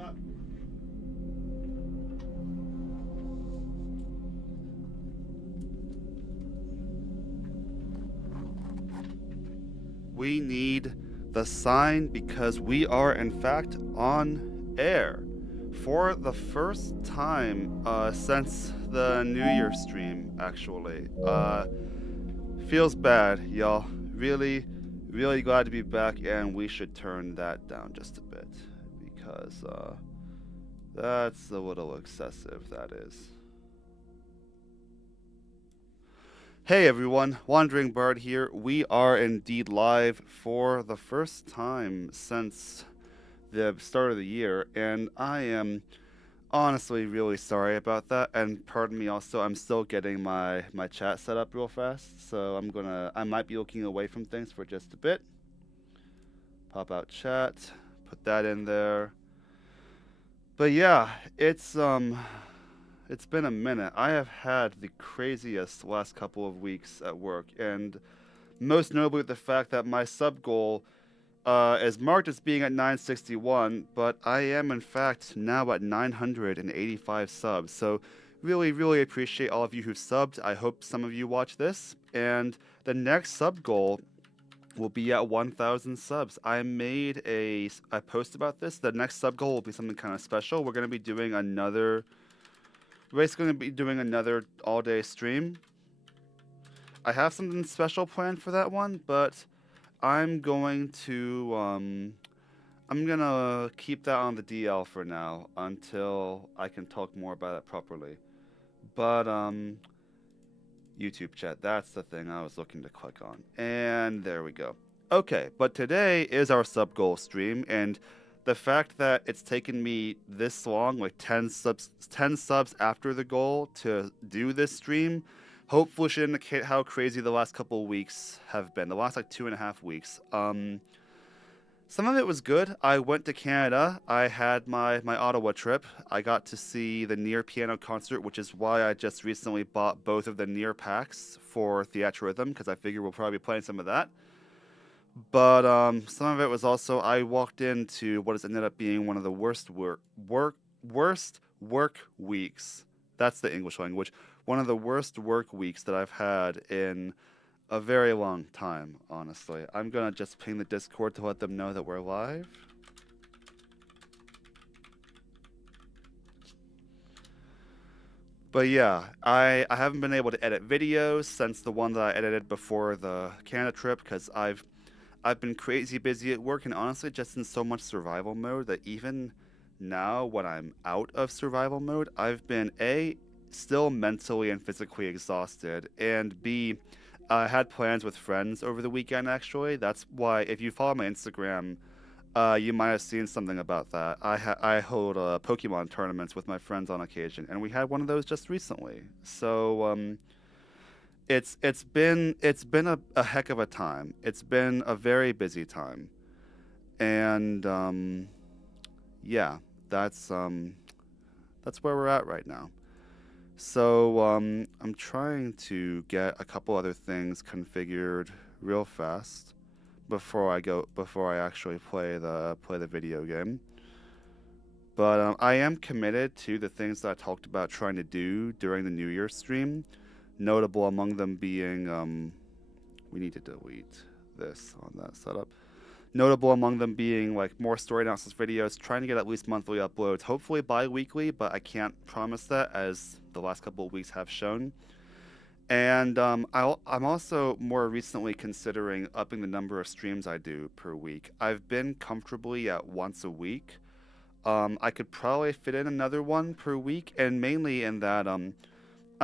up. We need the sign because we are, in fact, on air for the first time since the New Year stream, actually. Feels bad, y'all. Really, really glad to be back, and we should turn that down just a bit because that's a little excessive, that is. Hey everyone, Wandering Bard here. We are indeed live for the first time since the start of the year, and I am honestly really sorry about that. And pardon me also, I'm still getting my chat set up real fast, so I might be looking away from things for just a bit. Pop out chat, put that in there. But yeah, it's been a minute. I have had the craziest last couple of weeks at work, and most notably the fact that my sub goal is marked as being at 961, but I am in fact now at 985 subs. So really, really appreciate all of you who've subbed. I hope some of you watch this, and the next sub goal will be at 1,000 subs. I made a post about this. The next sub goal will be something kind of special. We're basically going to be doing another all-day stream. I have something special planned for that one, but I'm going to I'm gonna keep that on the DL for now until I can talk more about it properly. But YouTube chat, that's the thing I was looking to click on. And there we go. Okay, but today is our sub goal stream, and the fact that it's taken me this long, like 10 subs after the goal to do this stream, hopefully should indicate how crazy the last couple of weeks have been. The last like 2.5 weeks. Some of it was good. I went to Canada. I had my Ottawa trip. I got to see the Near piano concert, which is why I just recently bought both of the Near packs for Theatrhythm, because I figure we'll probably be playing some of that. But some of it was also I walked into what has ended up being one of the worst work weeks. That's the English language. One of the worst work weeks that I've had in a very long time, honestly. I'm gonna just ping the Discord to let them know that we're live. But yeah, I haven't been able to edit videos since the one that I edited before the Canada trip because I've been crazy busy at work and honestly just in so much survival mode that even now when I'm out of survival mode, I've been still mentally and physically exhausted, and B, I had plans with friends over the weekend actually. That's why if you follow my Instagram, you might have seen something about that. I hold Pokemon tournaments with my friends on occasion, and we had one of those just recently. So it's been a heck of a time. It's been a very busy time, and yeah, that's where we're at right now. So I'm trying to get a couple other things configured real fast before I actually play the video game. But I am committed to the things that I talked about trying to do during the New Year stream. Notable among them being we need to delete this on that setup. Notable among them being like more story analysis videos, trying to get at least monthly uploads, hopefully bi-weekly, but I can't promise that as the last couple of weeks have shown. And I'm also more recently considering upping the number of streams I do per week. I've been comfortably at once a week. I could probably fit in another one per week, and mainly in that I'm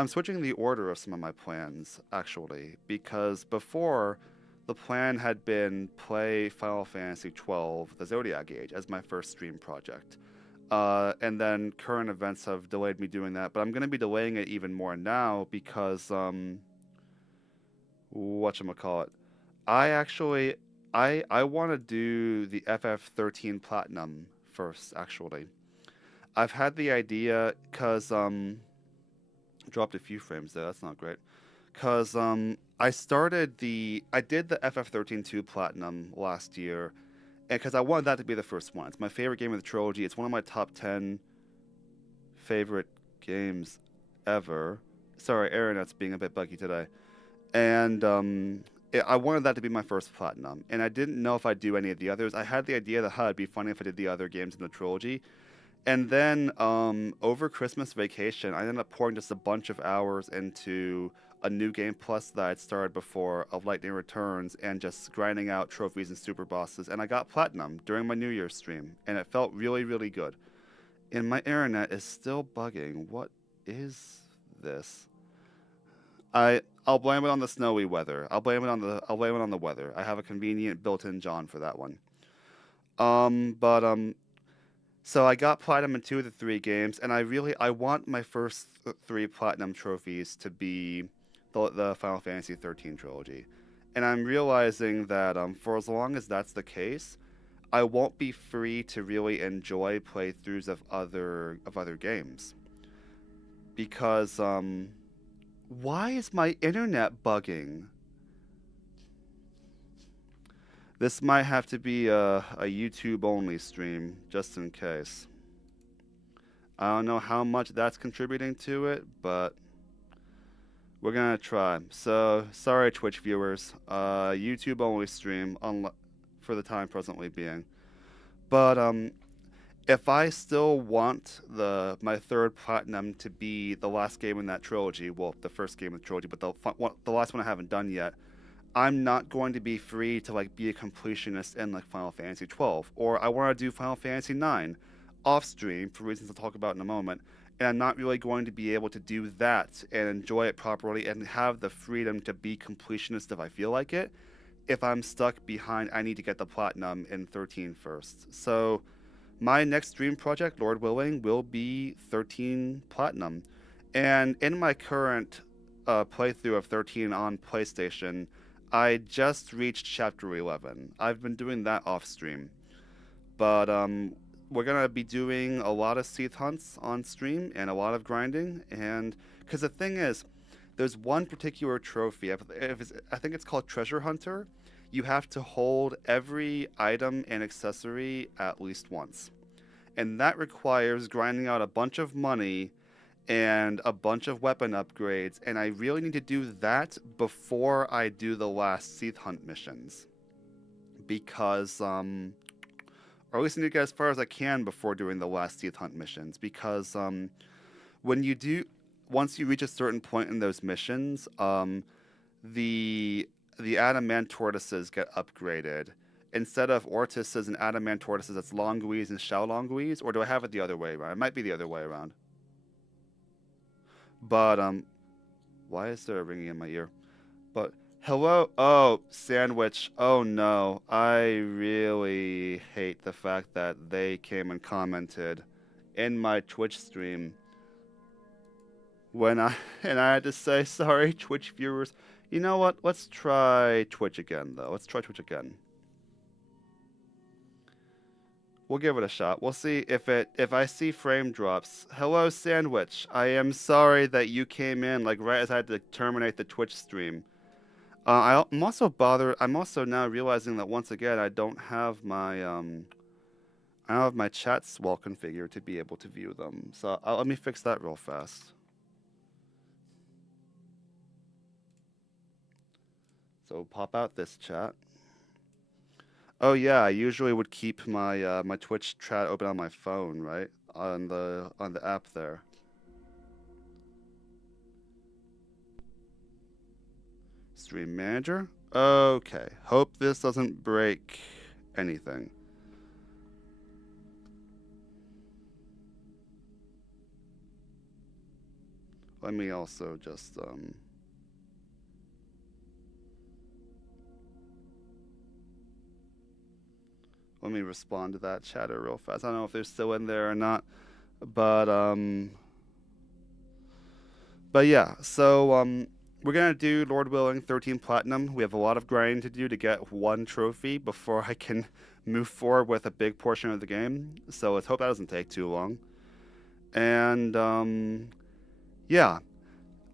switching the order of some of my plans, actually, because before, the plan had been play Final Fantasy XII, the Zodiac Age, as my first stream project. And then current events have delayed me doing that, but I'm going to be delaying it even more now because, whatchamacallit, I actually, I want to do the FF13 Platinum first, actually. I've had the idea, because, dropped a few frames there, that's not great. Because, I did the FF13 2 Platinum last year, and because I wanted that to be the first one. It's my favorite game of the trilogy. It's one of my top 10 favorite games ever. Sorry, Internet's being a bit buggy today. And I wanted that to be my first platinum, and I didn't know if I'd do any of the others. I had the idea that it'd be funny if I did the other games in the trilogy, and then over Christmas vacation, I ended up pouring just a bunch of hours into a new game plus that I'd started before of Lightning Returns and just grinding out trophies and super bosses, and I got platinum during my New Year's stream, and it felt really, really good. And my internet is still bugging. What is this? I'll blame it on the snowy weather. I'll blame it on the weather. I have a convenient built-in John for that one. But so I got platinum in two of the three games, and I want my first three platinum trophies to be the Final Fantasy 13 trilogy, and I'm realizing that for as long as that's the case, I won't be free to really enjoy playthroughs of other games because why is my internet bugging? This might have to be a YouTube only stream, just in case. I don't know how much that's contributing to it, but we're gonna try. So, sorry, Twitch viewers. YouTube only stream for the time presently being. But if I still want my third platinum to be the last game in that trilogy, well, the first game in the trilogy, but the last one I haven't done yet, I'm not going to be free to like be a completionist in like Final Fantasy 12, or I want to do Final Fantasy 9 off stream for reasons I'll talk about in a moment, and I'm not really going to be able to do that and enjoy it properly and have the freedom to be completionist if I feel like it. If I'm stuck behind, I need to get the platinum in 13 first. So my next stream project, Lord willing, will be 13 platinum, and in my current playthrough of 13 on PlayStation, I just reached chapter 11. I've been doing that off stream, but we're gonna be doing a lot of Seath hunts on stream and a lot of grinding. And because the thing is, there's one particular trophy. I think it's called Treasure Hunter. You have to hold every item and accessory at least once, and that requires grinding out a bunch of money and a bunch of weapon upgrades, and I really need to do that before I do the last Seath Hunt missions. Because, or at least I need to get as far as I can before doing the last Seath Hunt missions, because, when you do, once you reach a certain point in those missions, the adamant tortoises get upgraded. Instead of Ortises and adamant tortoises, it's Longuis and Xiaolonguis, or do I have it the other way around? It might be the other way around. But why is there a ringing in my ear? But hello, oh, Sandwich. Oh no, I really hate the fact that they came and commented in my Twitch stream when I had to say sorry, Twitch viewers. You know what? Let's try Twitch again, though. Let's try Twitch again. We'll give it a shot. We'll see if I see frame drops. Hello, Sandwich. I am sorry that you came in like right as I had to terminate the Twitch stream. I'm also bothered. I'm also now realizing that once again I don't have my chats well configured to be able to view them. So let me fix that real fast. So pop out this chat. Oh yeah, I usually would keep my my Twitch chat open on my phone, right? On the app there. Stream manager? Okay. Hope this doesn't break anything. Let me also just let me respond to that chatter real fast. I don't know if they're still in there or not, but yeah. So we're gonna do Lord willing 13 platinum. We have a lot of grinding to do to get one trophy before I can move forward with a big portion of the game. So let's hope that doesn't take too long. And yeah.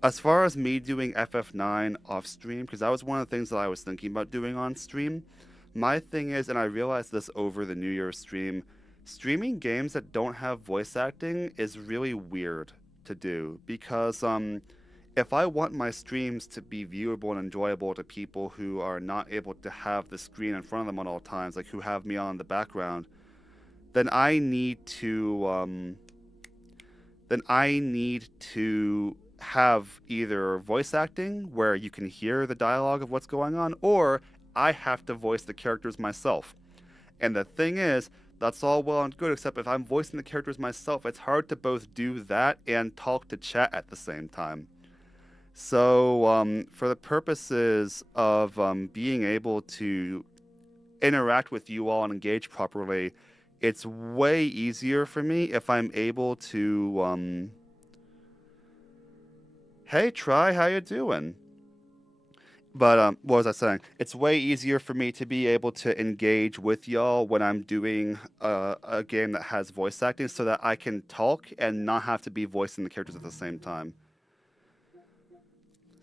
As far as me doing FF9 off stream, because that was one of the things that I was thinking about doing on stream, My thing is, and I realized this over the New Year's stream, streaming games that don't have voice acting is really weird to do because if I want my streams to be viewable and enjoyable to people who are not able to have the screen in front of them at all times, like who have me on in the background, then I need to have either voice acting where you can hear the dialogue of what's going on, or I have to voice the characters myself. And the thing is, that's all well and good, except if I'm voicing the characters myself, it's hard to both do that and talk to chat at the same time. So, for the purposes of being able to interact with you all and engage properly, it's way easier for me if I'm able to, hey, Try, how you doing? But what was I saying? It's way easier for me to be able to engage with y'all when I'm doing a game that has voice acting, so that I can talk and not have to be voicing the characters at the same time.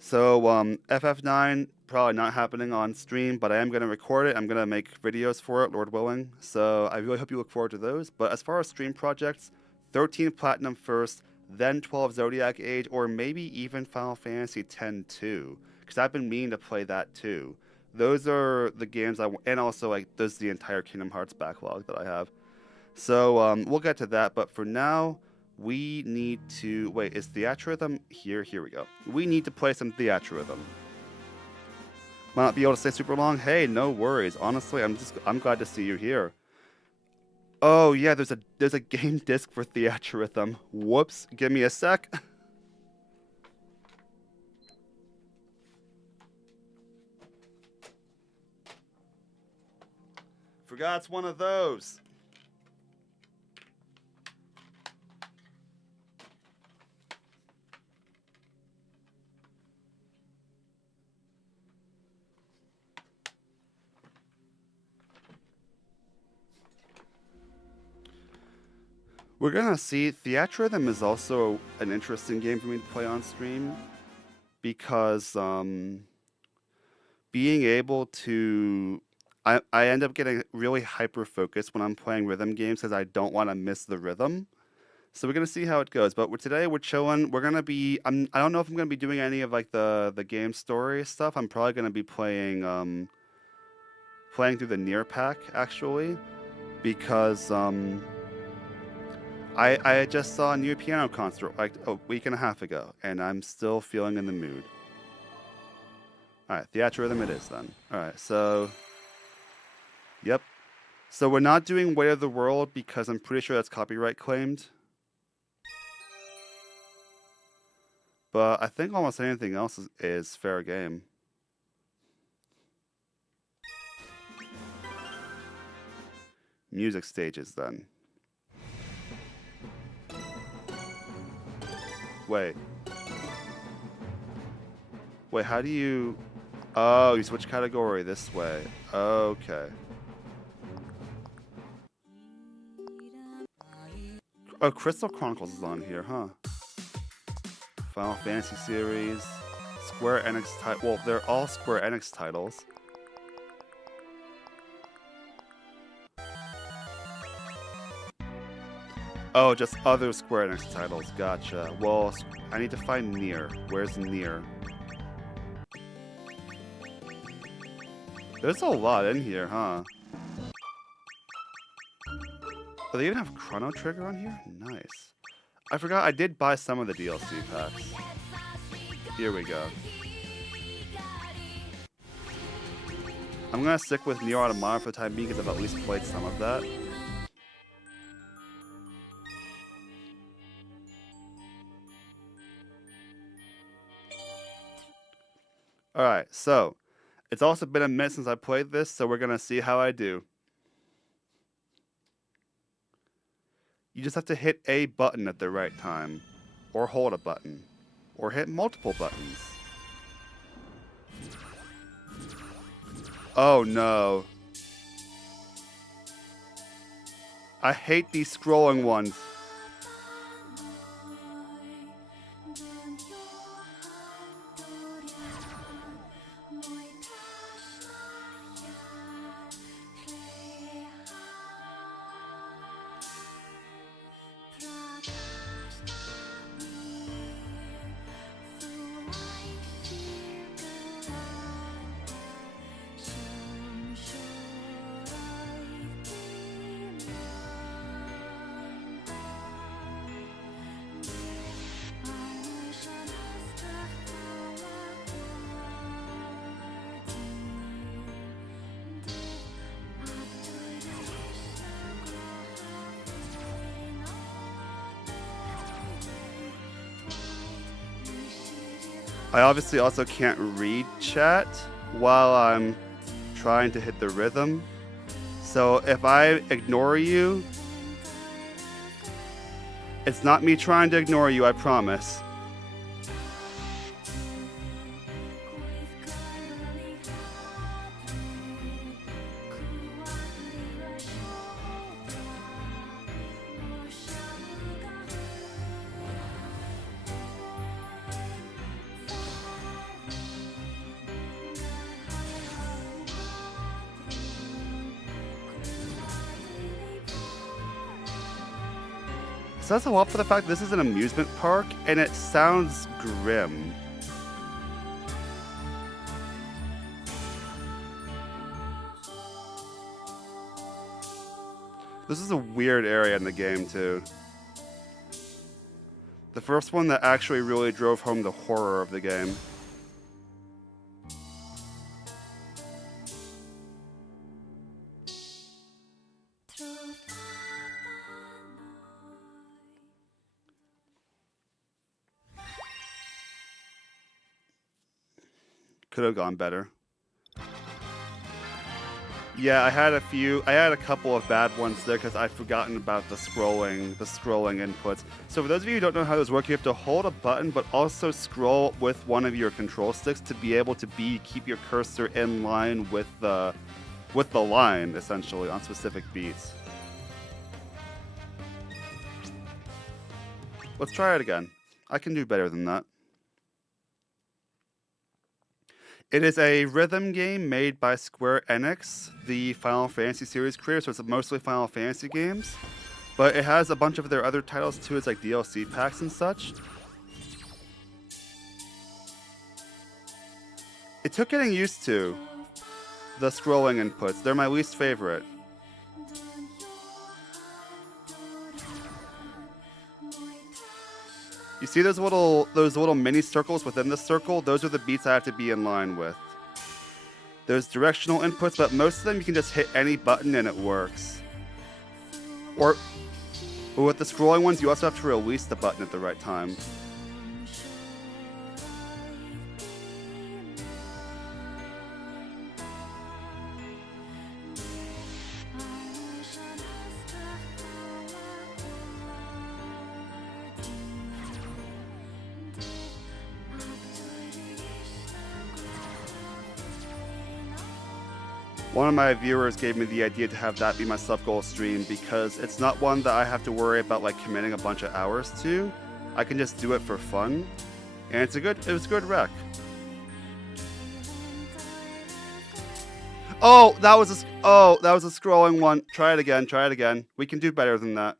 So FF9 probably not happening on stream, but I am going to record it. I'm going to make videos for it, Lord willing. So I really hope you look forward to those. But as far as stream projects, 13 Platinum first, then 12 Zodiac Age, or maybe even Final Fantasy X-2, because I've been meaning to play that too. Those are the games and also like there's the entire Kingdom Hearts backlog that I have. So we'll get to that, but for now, we need to wait. Is Theatrhythm here? Here we go. We need to play some Theatrhythm. Might not be able to stay super long. Hey, no worries. Honestly, I'm glad to see you here. Oh yeah, there's a game disc for Theatrhythm. Whoops. Give me a sec. Forgot it's one of those. We're gonna see. Theatrhythm is also an interesting game for me to play on stream because being able to I end up getting really hyper focused when I'm playing rhythm games because I don't want to miss the rhythm. So we're gonna see how it goes. But today we're chilling. We're gonna be. I don't know if I'm gonna be doing any of like the game story stuff. I'm probably gonna be playing through the Near pack actually, because I just saw a new piano concert like a week and a half ago, and I'm still feeling in the mood. All right, Theatrhythm it is then. All right, so yep. So we're not doing Way of the World because I'm pretty sure that's copyright claimed. But I think almost anything else is fair game. Music stages then. Wait. Wait, how do you... Oh, you switch category this way. Okay. Oh, Crystal Chronicles is on here, huh? Final Fantasy series. Square Enix title. Well, they're all Square Enix titles. Oh, just other Square Enix titles. Gotcha. Well, I need to find Nier. Where's Nier? There's a lot in here, huh? Oh, they even have Chrono Trigger on here? Nice. I forgot I did buy some of the DLC packs. Here we go. I'm gonna stick with Nier Automata for the time being because I've at least played some of that. Alright, so it's also been a minute since I played this, so we're gonna see how I do. You just have to hit a button at the right time, or hold a button, or hit multiple buttons. Oh no. I hate these scrolling ones. I obviously also can't read chat while I'm trying to hit the rhythm. So if I ignore you, it's not me trying to ignore you, I promise. Says a lot for the fact this is an amusement park and it sounds grim. This is a weird area in the game too. The first one that actually really drove home the horror of the game. Could have gone better. Yeah, I had a couple of bad ones there because I'd forgotten about the scrolling inputs. So for those of you who don't know how this works, you have to hold a button but also scroll with one of your control sticks to be able to keep your cursor in line with the line, essentially, on specific beats. Let's try it again. I can do better than that. It is a rhythm game made by Square Enix, the Final Fantasy series creator, so it's mostly Final Fantasy games. But it has a bunch of their other titles too, it's like DLC packs and such. It took getting used to, the scrolling inputs. They're my least favorite. You see those little mini circles within the circle? Those are the beats I have to be in line with. There's directional inputs, but most of them you can just hit any button and it works. Or with the scrolling ones, you also have to release the button at the right time. One of my viewers gave me the idea to have that be my sub-goal stream because it's not one that I have to worry about like committing a bunch of hours to. I can just do it for fun, and it was a good rec. Oh, that was a scrolling one. Try it again. We can do better than that.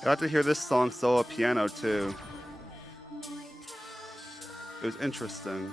I got to hear this song solo piano too. It was interesting.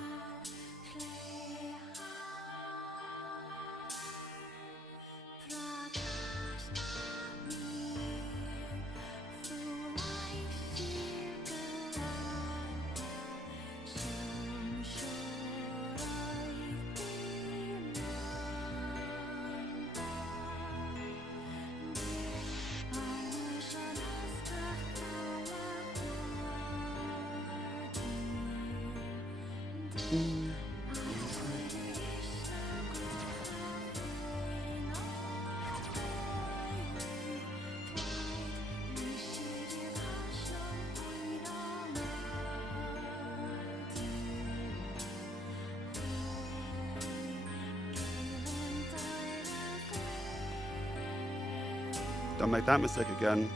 Don't make that mistake again.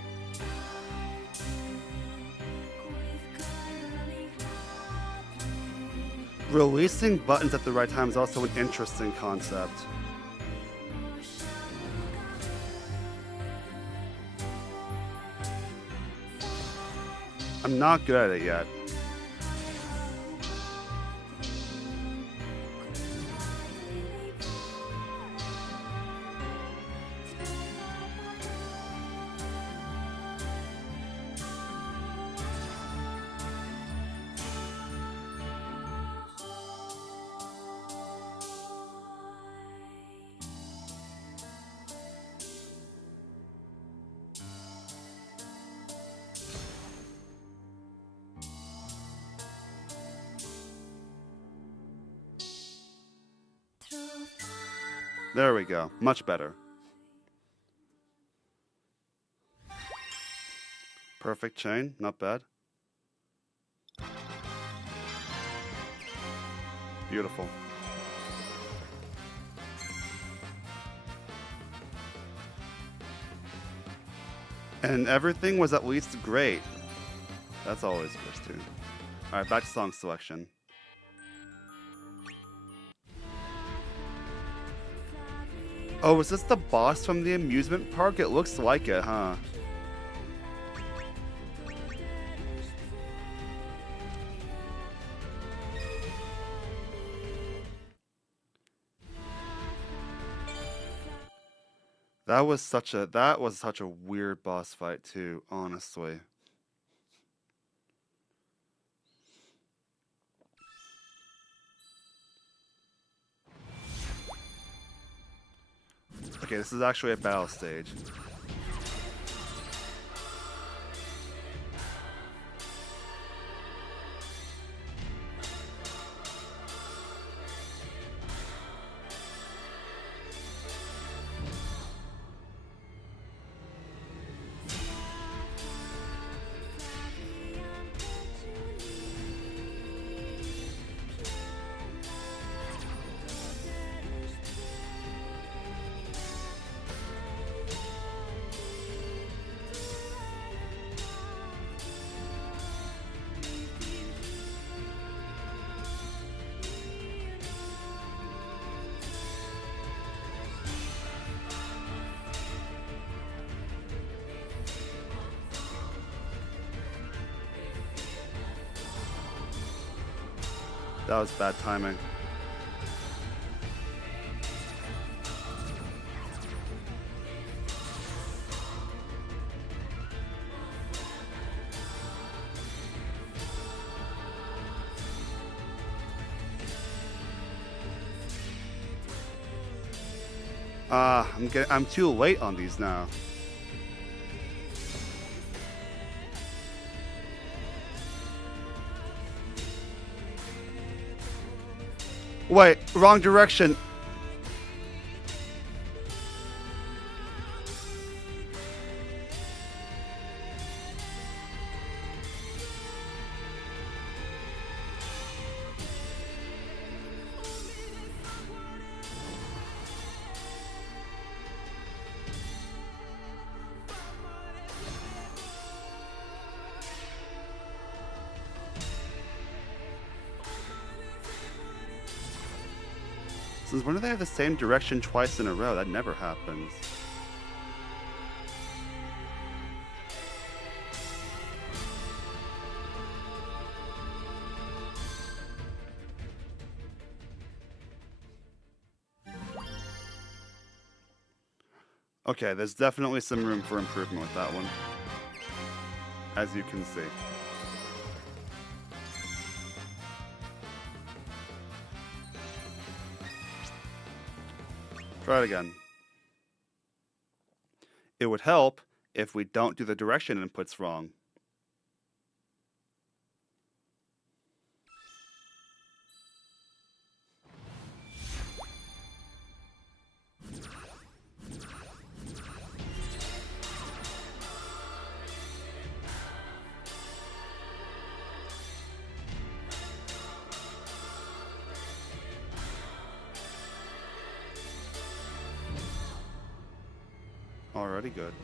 Releasing buttons at the right time is also an interesting concept. I'm not good at it yet. There we go. Much better. Perfect chain. Not bad. Beautiful. And everything was at least great. That's always good too. Alright, back to song selection. Oh, is this the boss from the amusement park? It looks like it, huh? That was such a weird boss fight too, honestly. Okay, this is actually a battle stage. That was bad timing. I'm too late on these now. Wait, wrong direction. Since when do they have the same direction twice in a row? That never happens. Okay, there's definitely some room for improvement with that one, as you can see. Try it again. It would help if we don't do the direction inputs wrong. Already good.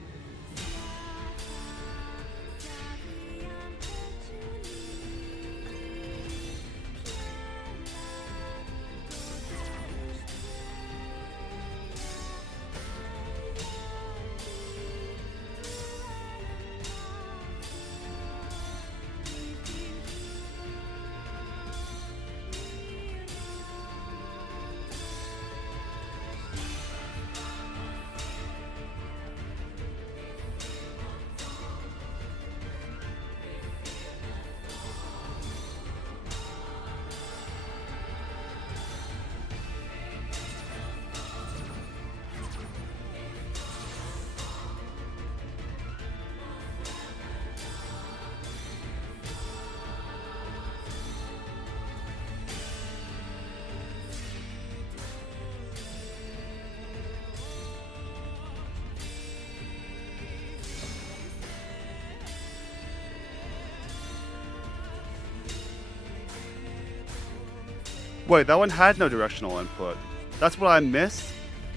Wait, that one had no directional input. That's what I missed?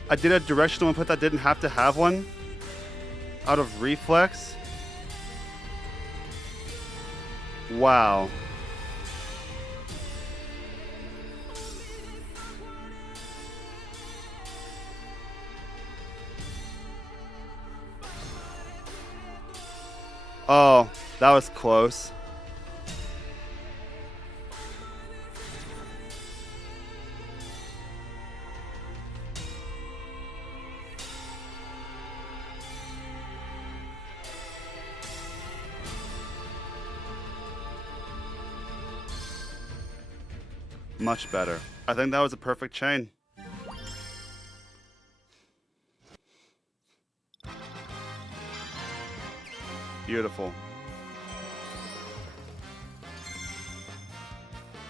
I did a directional input that didn't have to have one? Out of reflex? Wow. Oh, that was close. Much better. I think that was a perfect chain. Beautiful.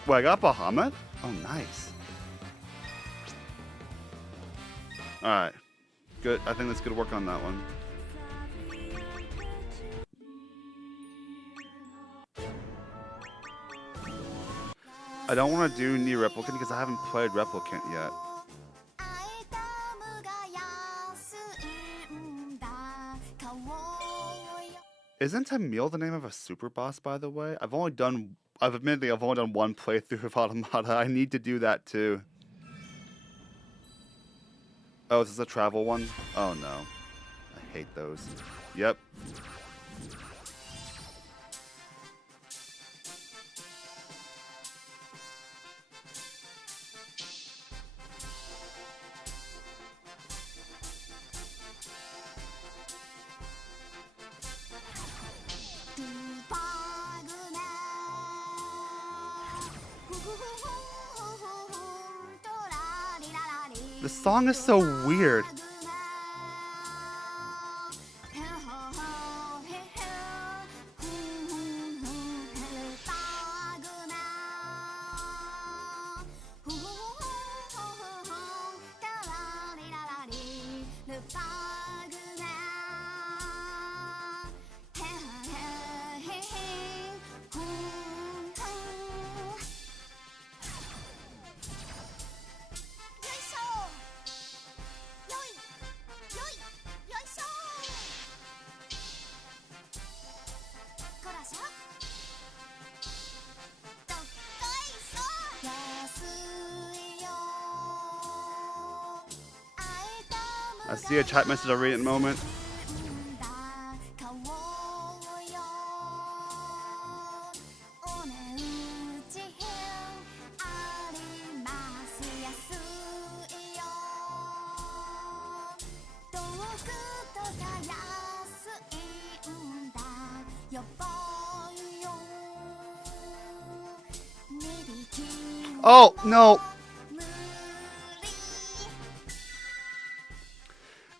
Wait, I got Bahamut? Oh, nice. Alright. Good. I think that's good work on that one. I don't want to do Nier Replicant because I haven't played Replicant yet. Isn't Emil the name of a super boss, by the way? I've only done one playthrough of Automata. I need to do that too. Oh, is this a travel one? Oh no. I hate those. Yep. The song is so weird. I see a chat message I'll read in a moment. Oh, no!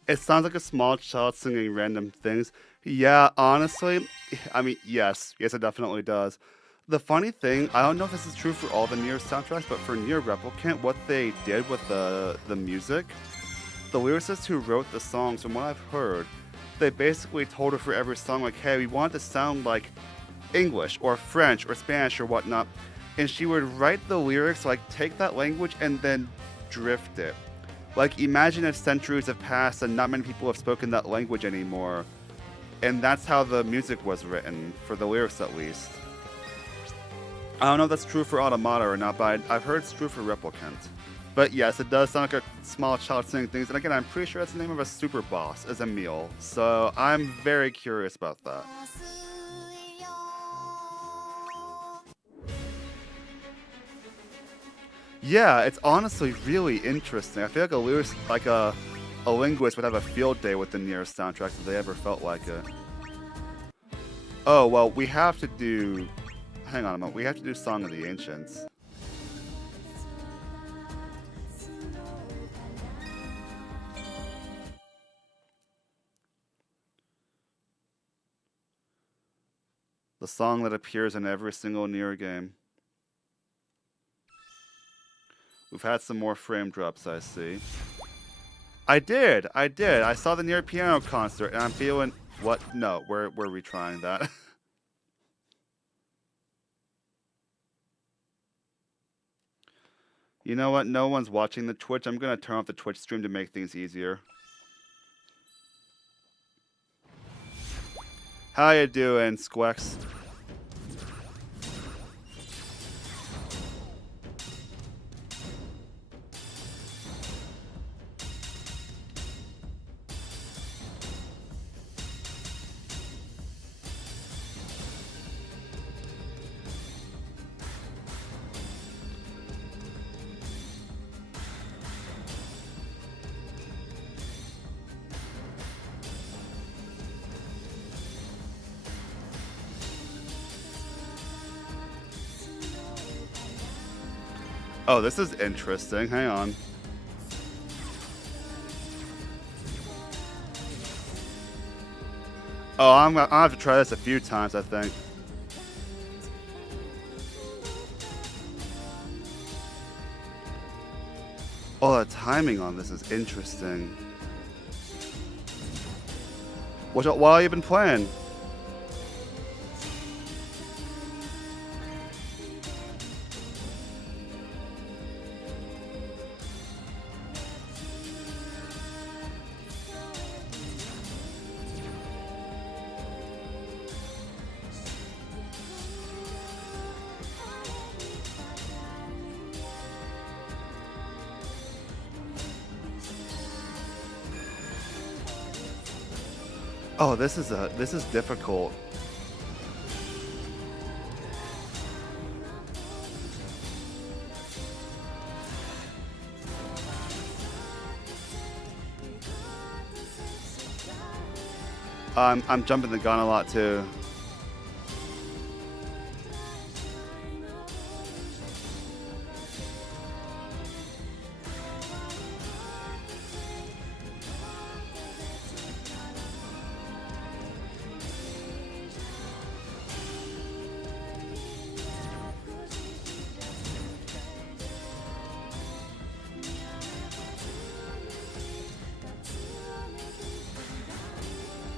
It sounds like a small child singing random things. Yeah, honestly, I mean, yes, it definitely does. The funny thing, I don't know if this is true for all the Nier soundtracks, but for Nier Replicant, what they did with the music, the lyricist who wrote the songs, from what I've heard, they basically told her for every song, like, hey, we want it to sound like English or French or Spanish or whatnot, and she would write the lyrics, like, take that language and then drift it. Like, imagine if centuries have passed and not many people have spoken that language anymore. And that's how the music was written, for the lyrics at least. I don't know if that's true for Automata or not, but I've heard it's true for Replicant. But yes, it does sound like a small child singing things, and again, I'm pretty sure that's the name of a super boss, is Emil. So I'm very curious about that. Yeah, it's honestly really interesting. I feel like a linguist would have a field day with the Nier soundtrack if they ever felt like it. Oh, well, we have to do... Hang on a moment. We have to do Song of the Ancients. The song that appears in every single Nier game. We've had some more frame drops, I see. I did. I saw the Nier piano concert, and I'm feeling... What? No, we're retrying that. You know what? No one's watching the Twitch. I'm gonna turn off the Twitch stream to make things easier. How you doing, Squex? Oh, this is interesting. Hang on. Oh, I'll have to try this a few times, I think. Oh, the timing on this is interesting. What have you been playing? Oh, this is difficult. I'm jumping the gun a lot too.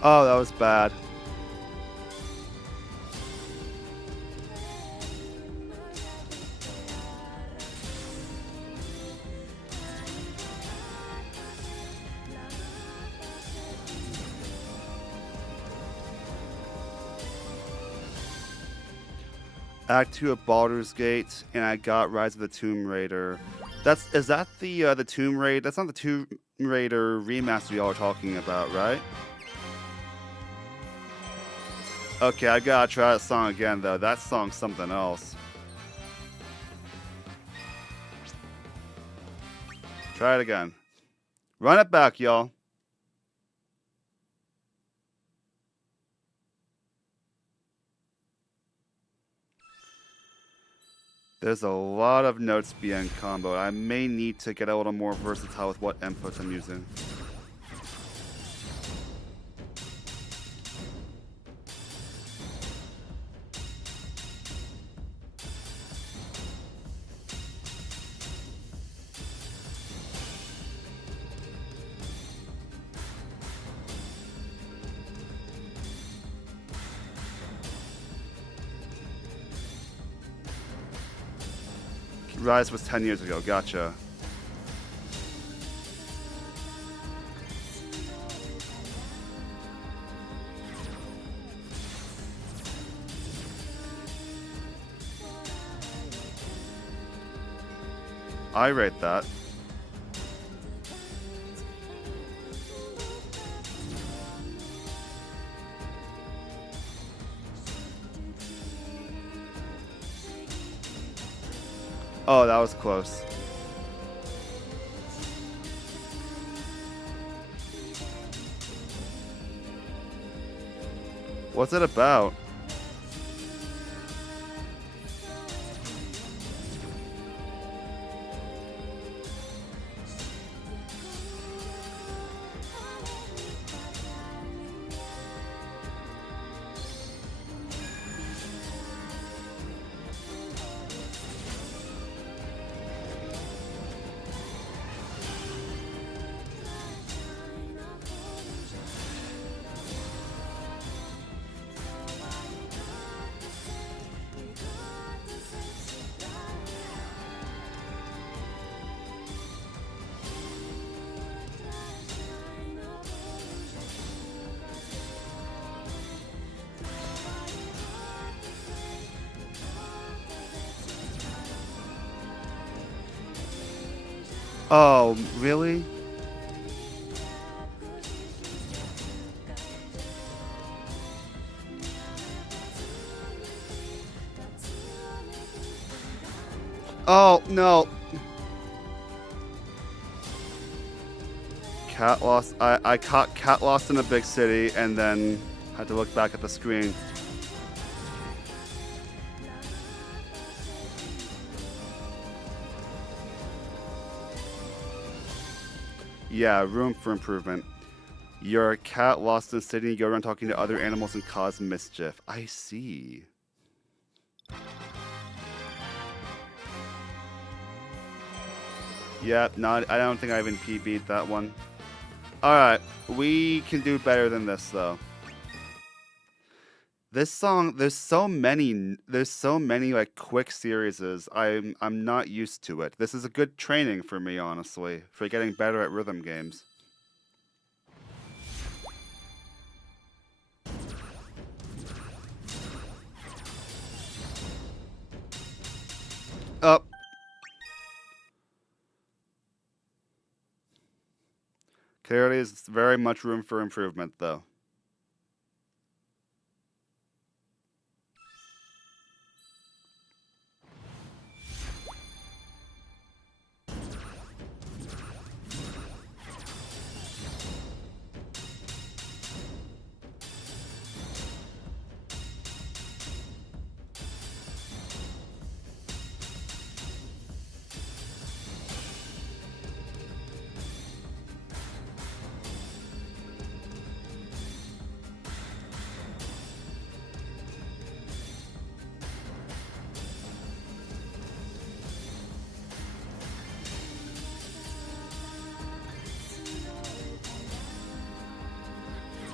Oh, that was bad. Act 2 of Baldur's Gate, and I got Rise of the Tomb Raider. Is that the Tomb Raider? That's not the Tomb Raider remaster y'all are talking about, right? Okay, I gotta try that song again though. That song's something else. Try it again. Run it back, y'all. There's a lot of notes being comboed. I may need to get a little more versatile with what inputs I'm using. Rise was 10 years ago. Gotcha. I rate that. Oh, that was close. What's it about? Oh, really? Oh, no. Cat lost. I caught cat lost in a big city and then had to look back at the screen. Yeah, room for improvement. You're a cat lost in the city, you go around talking to other animals and cause mischief. I see. Yep, not. I don't think I even PB'd that one. Alright, we can do better than this though. This song, there's so many like quick series. I'm not used to it. This is a good training for me, honestly, for getting better at rhythm games. Up. Clearly, is very much room for improvement, though.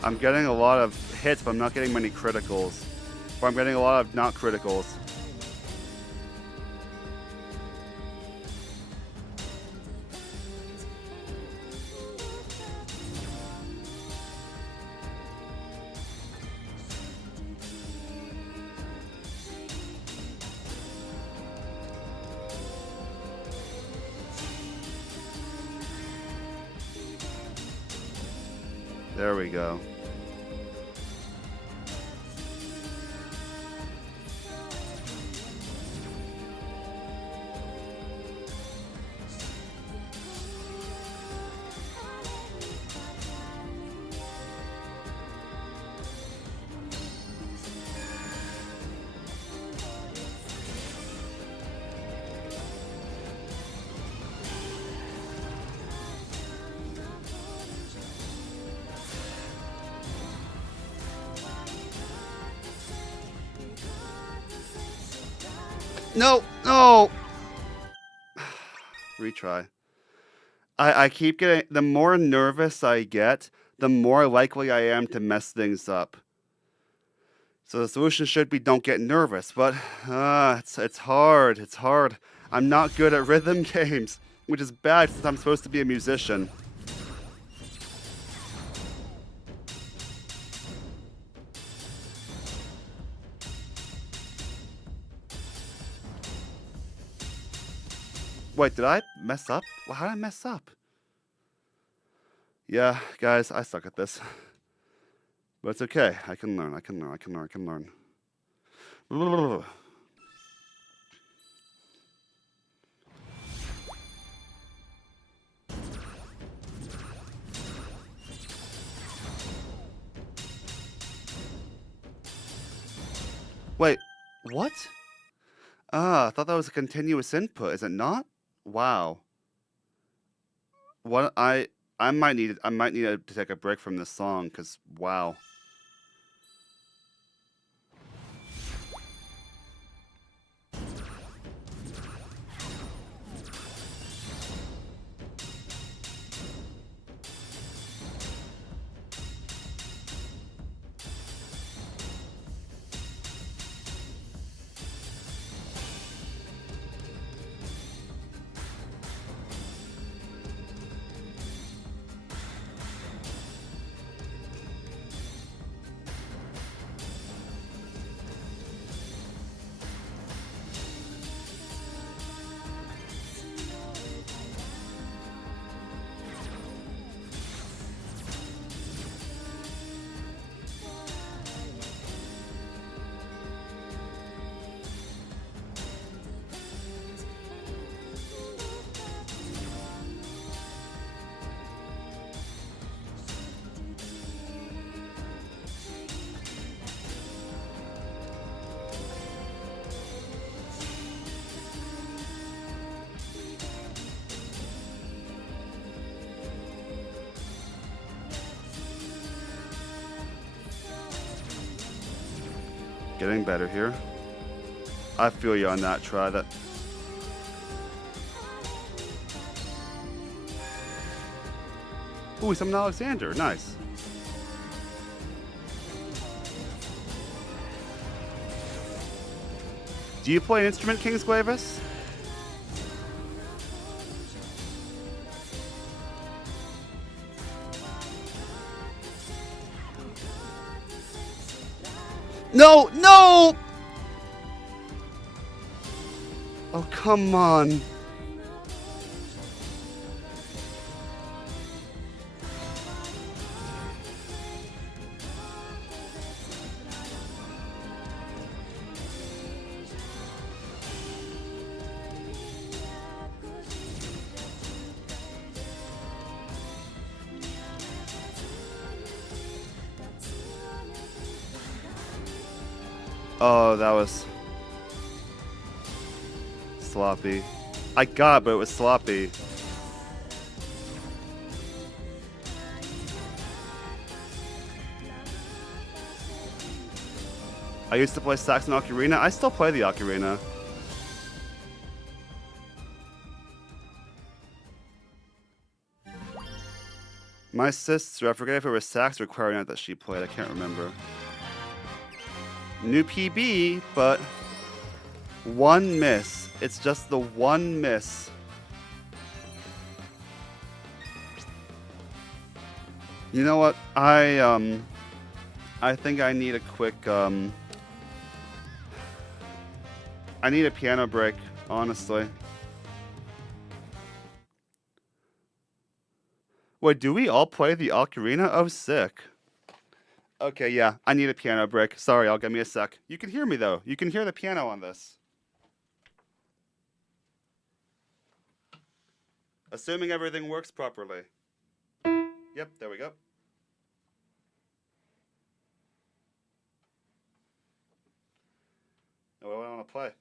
I'm getting a lot of hits, but I'm not getting many criticals. Or I'm getting a lot of not criticals. There we go. No, no. Retry. I keep getting, the more nervous I get, the more likely I am to mess things up. So the solution should be don't get nervous, but it's hard. It's hard. I'm not good at rhythm games, which is bad since I'm supposed to be a musician. Wait, did I mess up? Well, how did I mess up? Yeah, guys, I suck at this. But it's okay. I can learn. I can learn. I can learn. I can learn. Wait, what? Ah, I thought that was a continuous input. Is it not? Wow. What I might need to take a break from this song cuz wow. Getting better here. I feel you on that. Try that. Ooh, summoned Alexander. Nice. Do you play an instrument, Kingsclavis? No! No! Oh, come on. Oh, that was sloppy. I got it, but it was sloppy. I used to play sax and ocarina. I still play the ocarina. My sister, I forget if it was sax or clarinet that she played. I can't remember. New PB, but one miss. It's just the one miss. You know what? I think I need a quick I need a piano break, honestly. Wait, do we all play the ocarina? Oh, sick. Okay, yeah, I need a piano break. Sorry, I'll give me a sec. You can hear me though. You can hear the piano on this. Assuming everything works properly. Yep, there we go. Now, what do I want to play?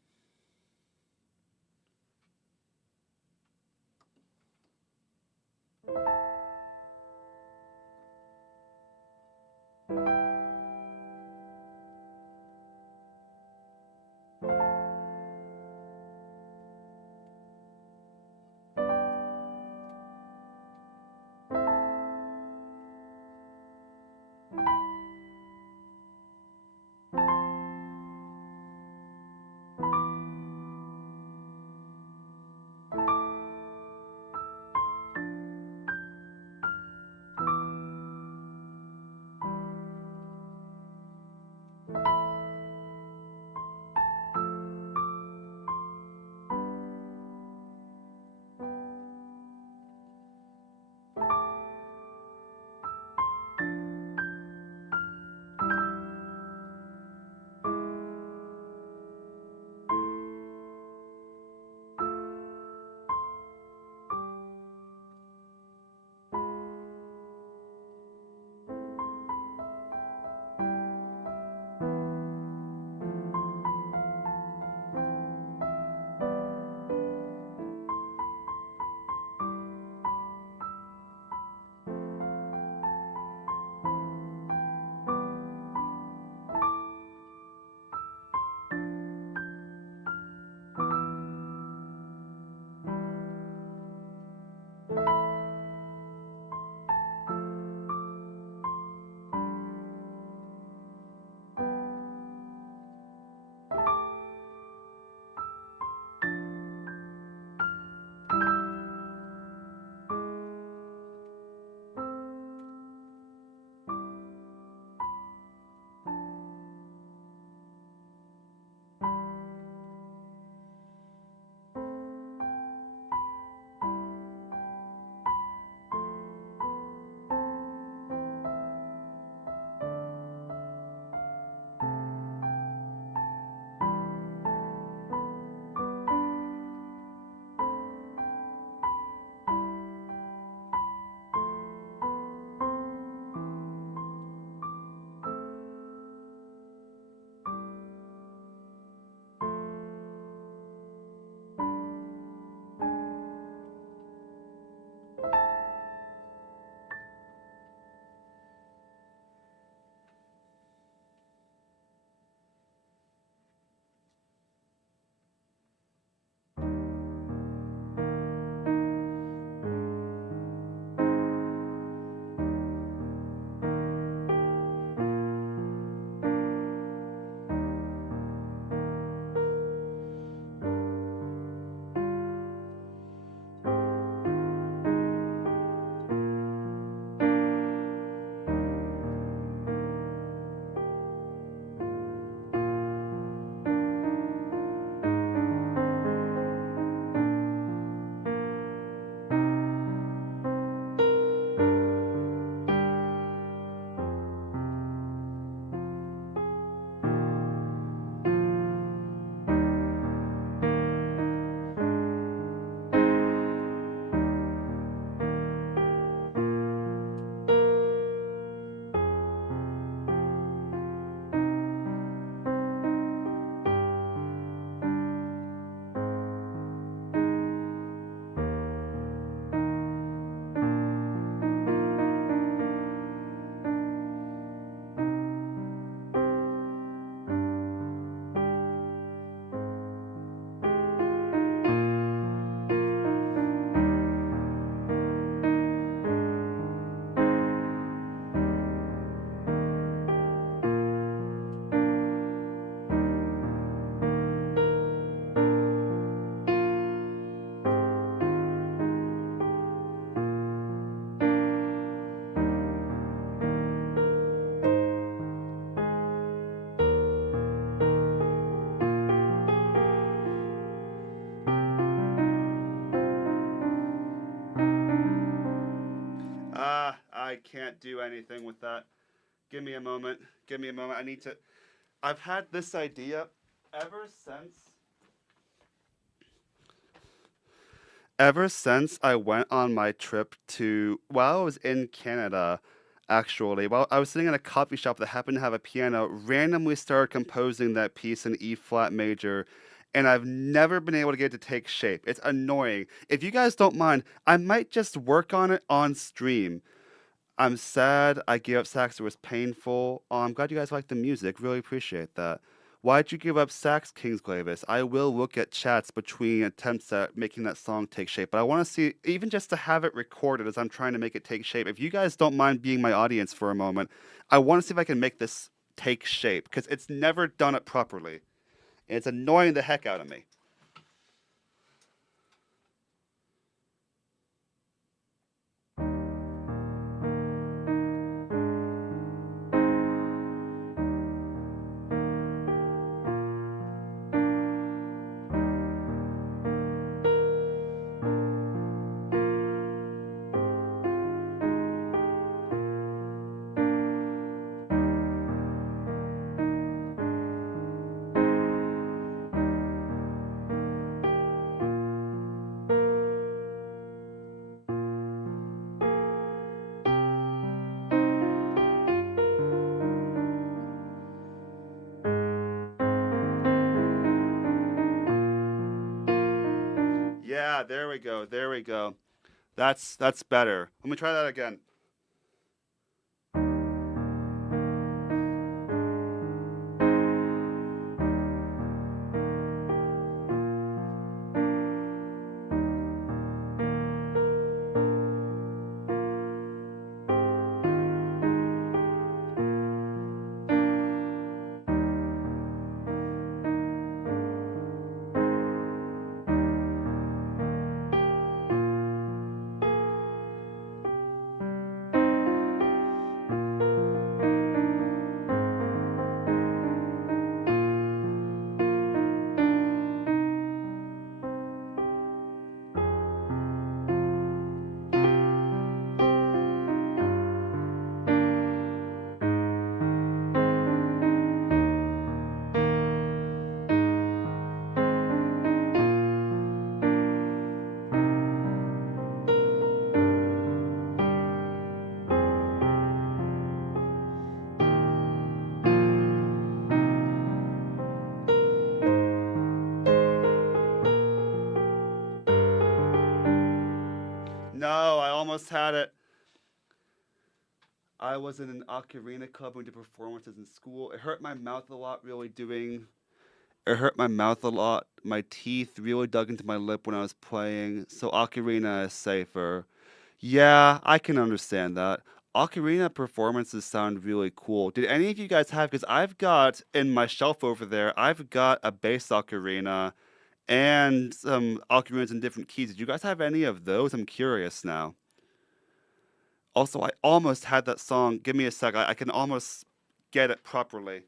I can't do anything with that. Give me a moment. Give me a moment. I need to. I've had this idea ever since. Ever since I went on my trip to, while I was in Canada, actually, while I was sitting in a coffee shop that happened to have a piano, randomly started composing that piece in E flat major, and I've never been able to get it to take shape. It's annoying. If you guys don't mind, I might just work on it on stream. I'm sad I gave up sax. It was painful. Oh, I'm glad you guys like the music. Really appreciate that. Why'd you give up sax, Kingsglavis? I will look at chats between attempts at making that song take shape, but I want to see, even just to have it recorded as I'm trying to make it take shape. If you guys don't mind being my audience for a moment, I want to see if I can make this take shape, because it's never done it properly. And it's annoying the heck out of me. Yeah, there we go. There we go. That's better. Let me try that again. No, I almost had it. I was in an ocarina club and did performances in school. It hurt my mouth a lot, really doing. It hurt my mouth a lot. My teeth really dug into my lip when I was playing. So ocarina is safer. Yeah, I can understand that. Ocarina performances sound really cool. Did any of you guys have? Because I've got in my shelf over there, I've got a bass ocarina and some ocarinas in different keys. Did you guys have any of those? I'm curious now. Also, I almost had that song. Give me a sec. I can almost get it properly.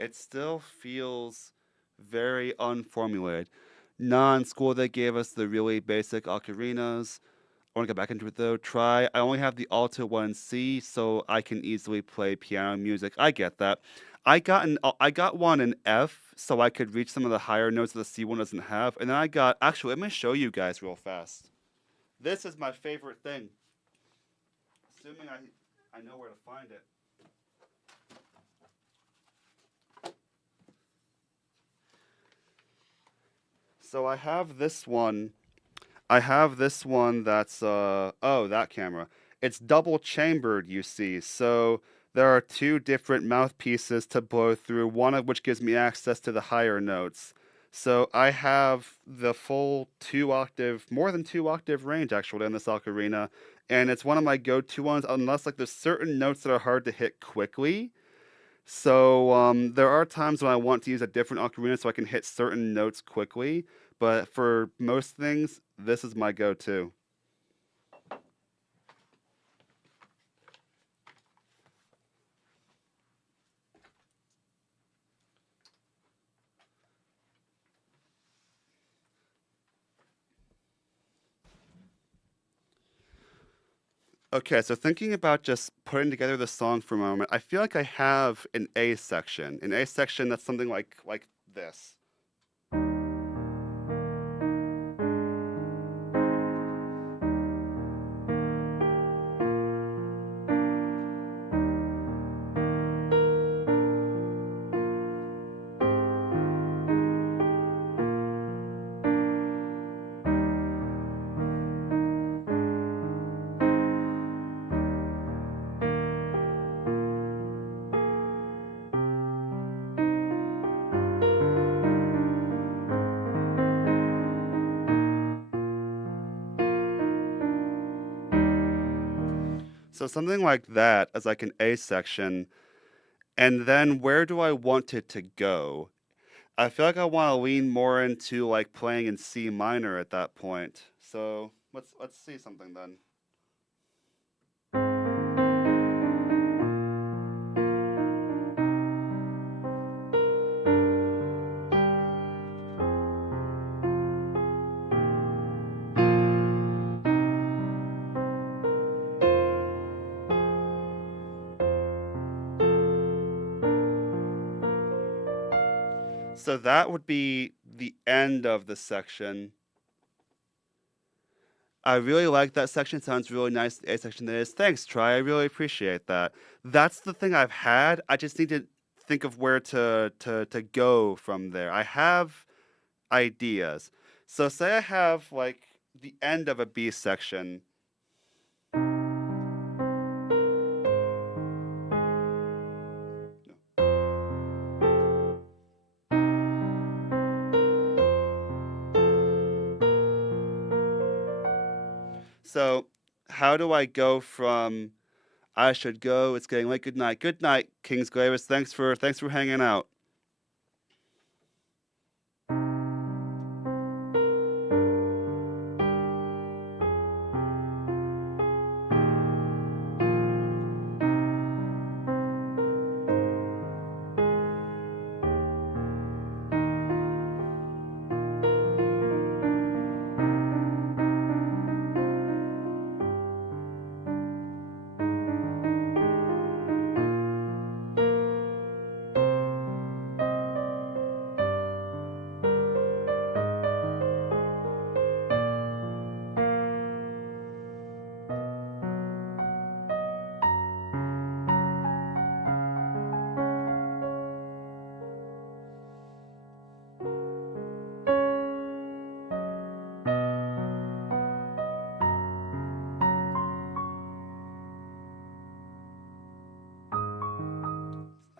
it still feels very unformulated. Non-school, they gave us the really basic ocarinas. I want to get back into it though. Try. I only have the alto one C, so I can easily play piano music. I get that. I got one in F, so I could reach some of the higher notes that the C one doesn't have. And then I got actually. Let me show you guys real fast. This is my favorite thing. Assuming I know where to find it. So I have this one. I have this one that's oh, that camera. It's double chambered, you see. So there are two different mouthpieces to blow through, one of which gives me access to the higher notes. So I have the full two octave, more than two octave range actually in this ocarina, and it's one of my go-to ones unless like there's certain notes that are hard to hit quickly. So there are times when I want to use a different ocarina so I can hit certain notes quickly, but for most things, this is my go-to. Okay, so thinking about just putting together the song for a moment, I feel like I have an A section. An A section that's something like this. So something like that as like an A section, and then where do I want it to go? I feel like I want to lean more into like playing in C minor at that point. So let's see something then. So that would be the end of the section. I really like that section. Sounds really nice. The A section that is. Thanks, Try. I really appreciate that. That's the thing I've had. I just need to think of where to go from there. I have ideas. So say I have like the end of a B section. So how do I go from I should go, it's getting late, good night. Good night, King's Glavis. Thanks for hanging out.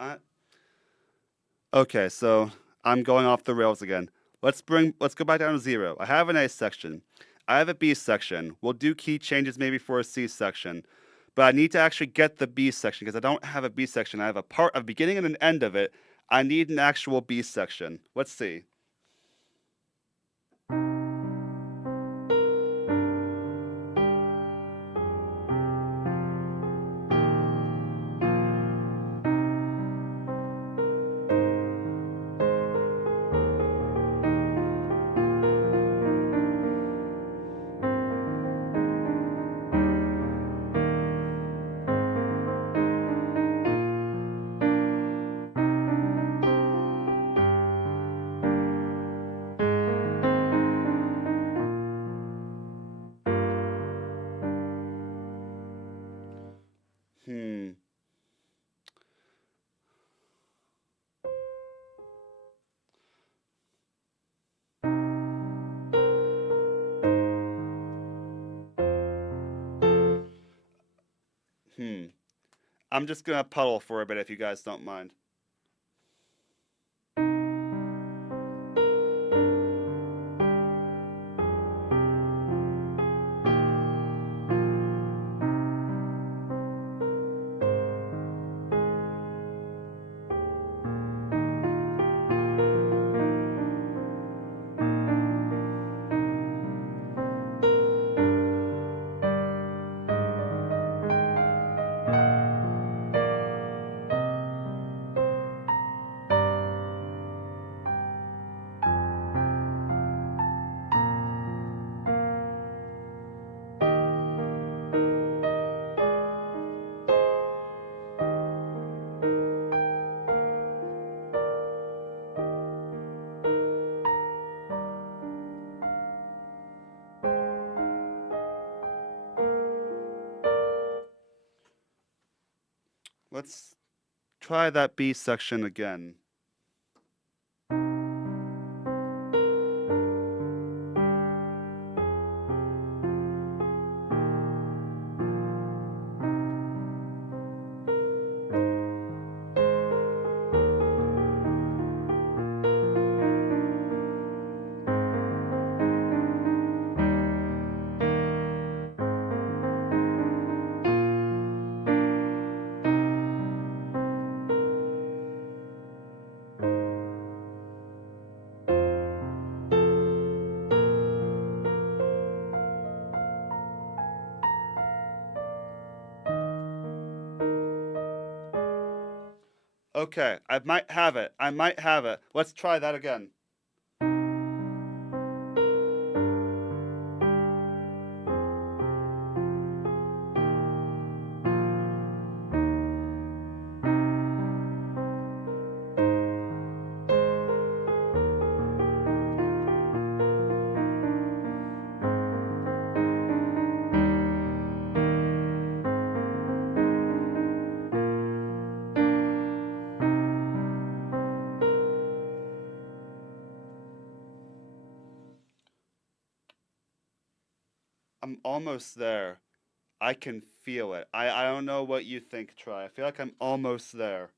I, okay, so I'm going off the rails again. Let's go back down to zero. I have an A section. I have a B section. We'll do key changes maybe for a C section. But I need to actually get the B section because I don't have a B section. I have a beginning and an end of it. I need an actual B section. Let's see. I'm just gonna puddle for a bit if you guys don't mind. Let's try that B section again. Okay, I might have it. I might have it. Let's try that again. I'm almost there. I can feel it. I don't know what you think, Try. I feel like I'm almost there.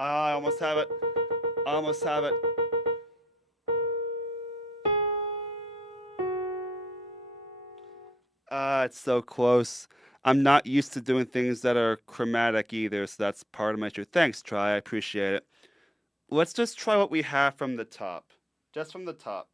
I almost have it. I almost have it. Ah, it's so close. I'm not used to doing things that are chromatic either, so that's part of my issue. Thanks, Try. I appreciate it. Let's just try what we have from the top. Just from the top.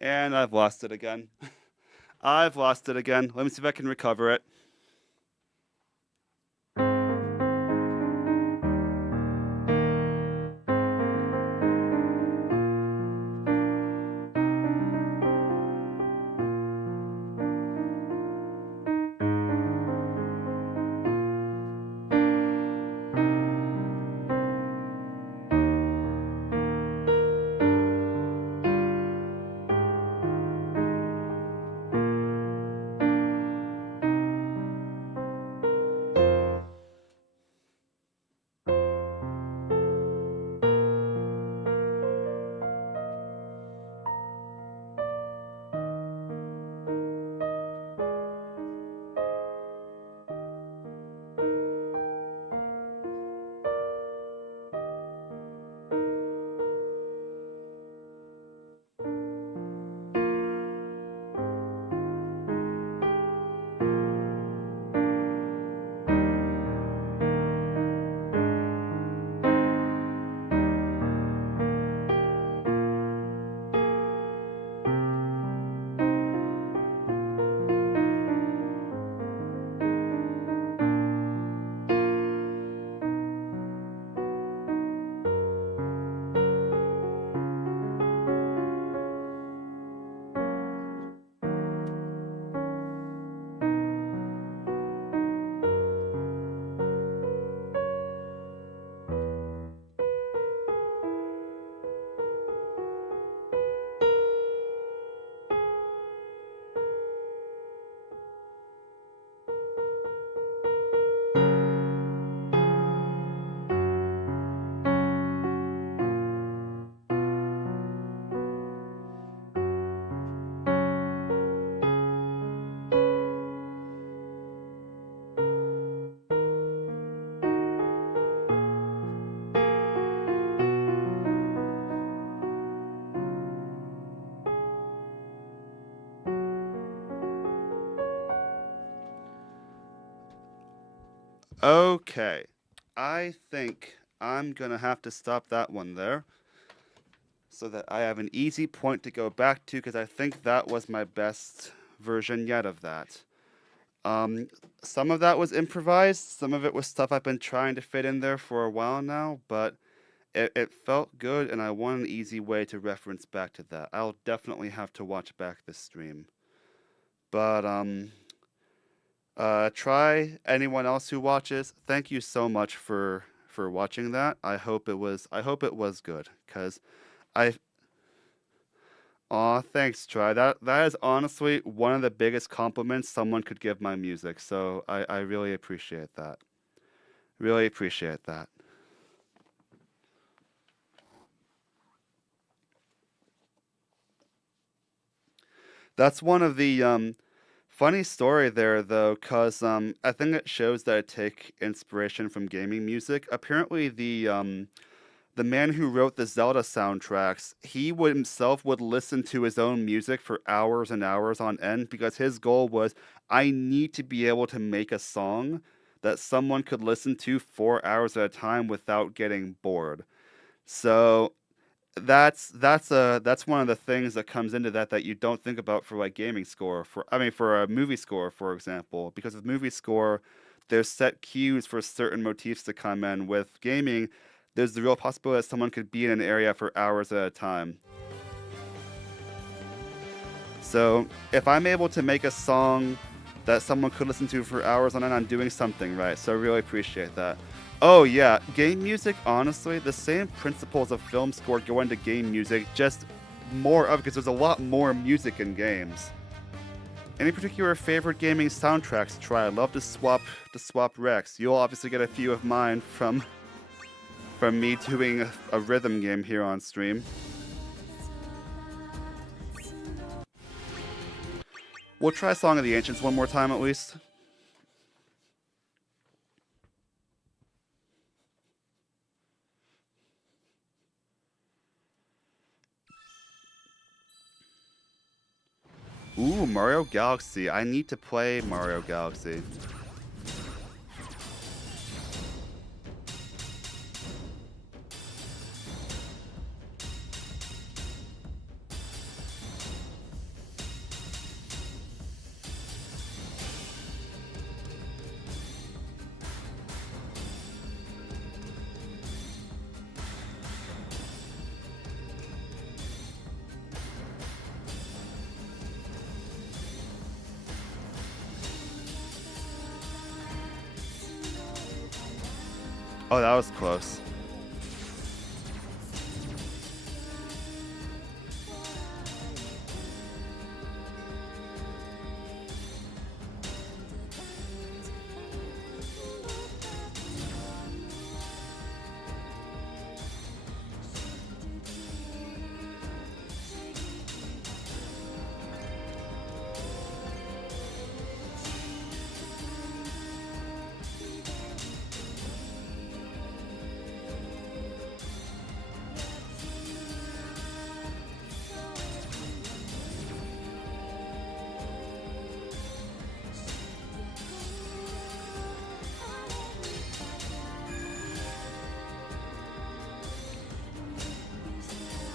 And I've lost it again. I've lost it again. Let me see if I can recover it. Okay. I think I'm going to have to stop that one there so that I have an easy point to go back to because I think that was my best version yet of that. Um, some of that was improvised, some of it was stuff I've been trying to fit in there for a while now, but it felt good and I want an easy way to reference back to that. I'll definitely have to watch back this stream. But try anyone else who watches. Thank you so much for watching that. I hope it was good cuz I aw, thanks, Try. That is honestly one of the biggest compliments someone could give my music. So I really appreciate that. Really appreciate that. That's one of the funny story there though, cause I think it shows that I take inspiration from gaming music. Apparently the man who wrote the Zelda soundtracks, he would himself would listen to his own music for hours and hours on end because his goal was I need to be able to make a song that someone could listen to 4 hours at a time without getting bored. So that's one of the things that comes into that you don't think about for like gaming score for I mean for a movie score for example, because with movie score there's set cues for certain motifs to come in. With gaming there's the real possibility that someone could be in an area for hours at a time. So if I'm able to make a song that someone could listen to for hours on end, I'm doing something right. So I really appreciate that. Oh yeah, game music, honestly, the same principles of film score go into game music, just more of because there's a lot more music in games. Any particular favorite gaming soundtracks to try? I'd love to swap Rex. You'll obviously get a few of mine from me doing a rhythm game here on stream. We'll try Song of the Ancients one more time at least. Ooh, Mario Galaxy. I need to play Mario Galaxy. Oh, that was close.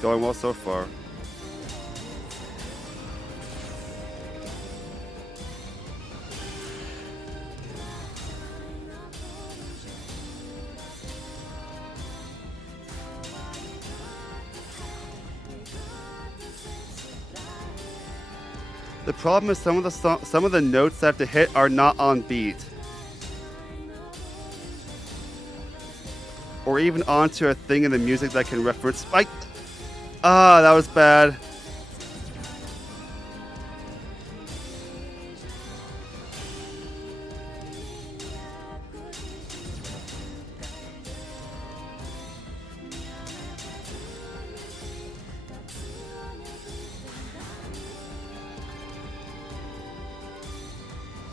Going well so far. The problem is some of the notes I have to hit are not on beat. Or even onto a thing in the music that can reference. That was bad.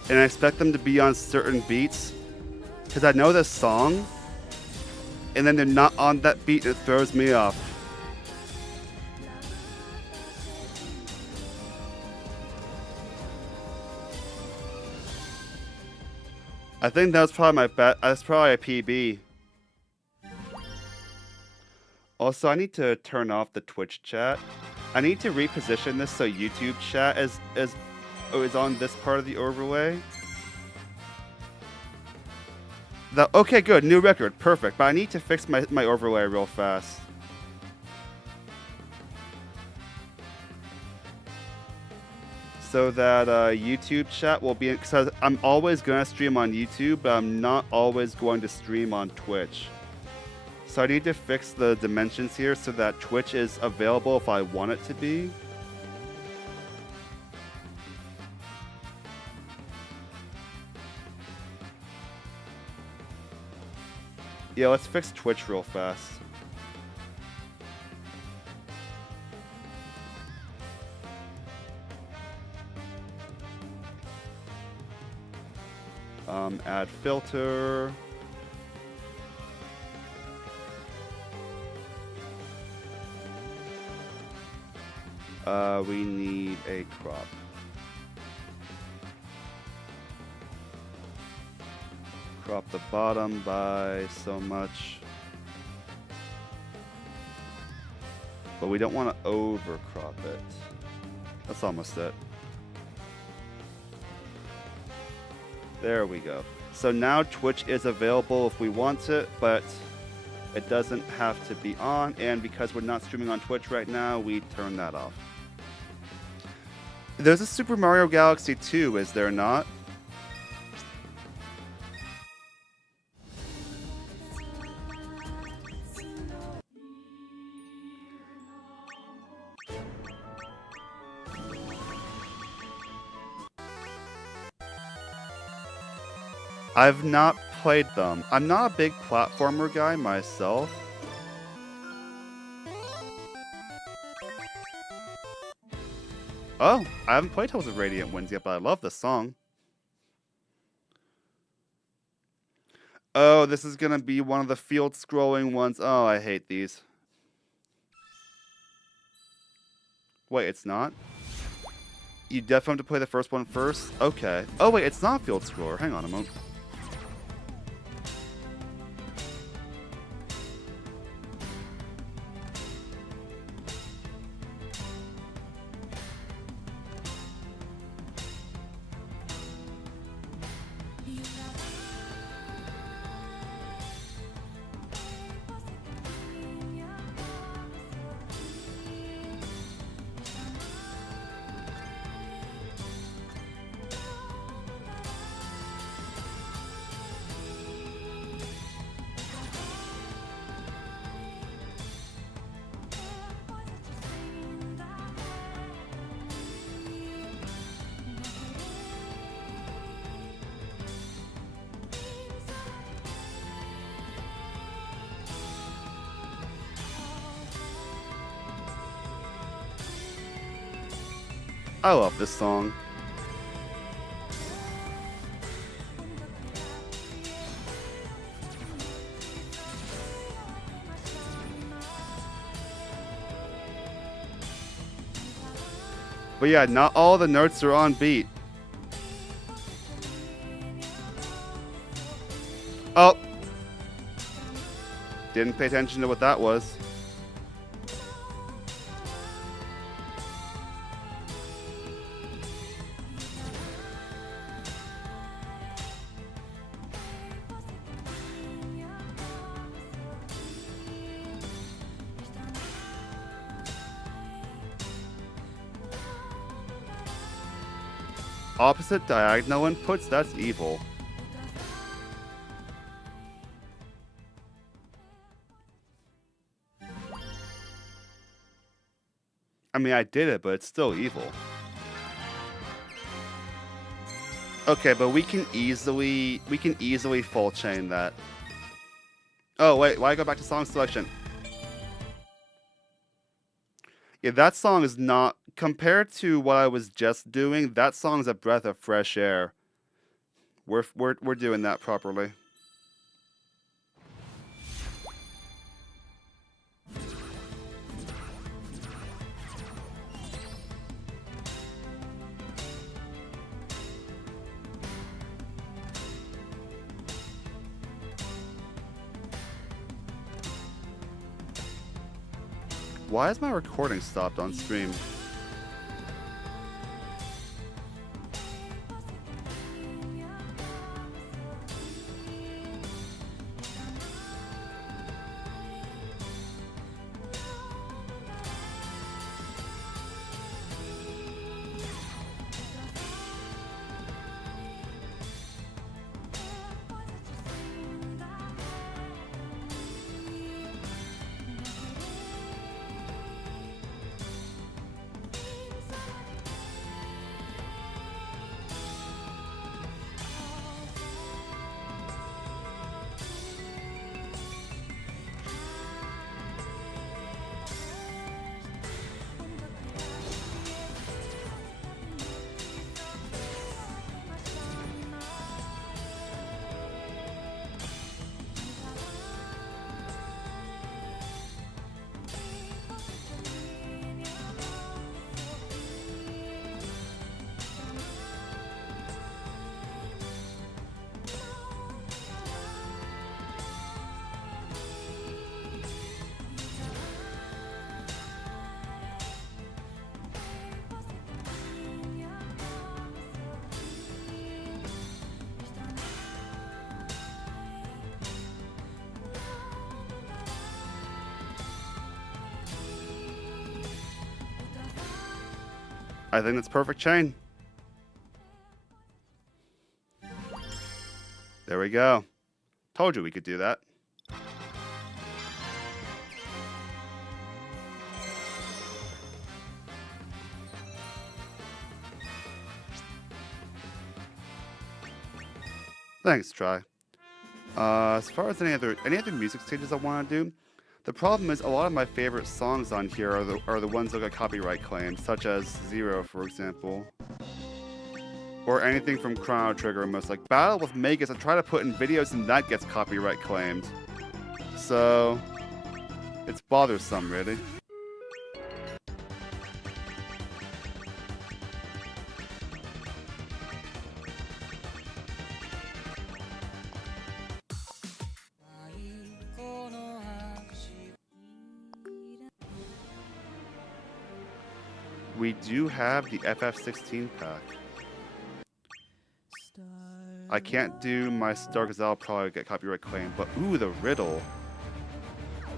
And I expect them to be on certain beats because I know this song and then they're not on that beat and it throws me off. I think that's probably my bet. That's probably a PB. Also, I need to turn off the Twitch chat. I need to reposition this so YouTube chat is on this part of the overlay. Okay, good. New record. Perfect. But I need to fix my overlay real fast. So that YouTube chat will be... Because I'm always going to stream on YouTube, but I'm not always going to stream on Twitch. So I need to fix the dimensions here so that Twitch is available if I want it to be. Yeah, let's fix Twitch real fast. Add filter. We need a crop. Crop the bottom by so much. but we don't want to overcrop it. That's almost it. There we go. So now Twitch is available if we want it, but it doesn't have to be on, and because we're not streaming on Twitch right now, we turn that off. There's a Super Mario Galaxy 2, is there not? I've not played them. I'm not a big platformer guy myself. Oh, I haven't played Tales of Radiant Winds yet, but I love this song. Oh, this is gonna be one of the field scrolling ones. Oh, I hate these. Wait, it's not? You definitely have to play the first one first? Okay. Oh wait, it's not field scroller. Hang on a moment. I love this song. But yeah, not all the notes are on beat. Oh! Didn't pay attention to what that was. Opposite diagonal inputs? That's evil. I mean, I did it, but it's still evil. Okay, but we can easily full chain that. Oh wait, why go back to song selection? Yeah, that song is not, compared to what I was just doing, that song's a breath of fresh air. We're doing that properly. Why is my recording stopped on stream? I think that's perfect chain. There we go. Told you we could do that. Thanks, Try. As far as any other music stages I want to do, the problem is a lot of my favorite songs on here are the ones that got copyright claims, such as Zero, for example, or anything from Chrono Trigger. Most like Battle with Magus, I try to put in videos and that gets copyright claimed, so it's bothersome, really. We do have the FF16 pack. I can't do my Star because that'll probably get copyright claim, but ooh, the riddle.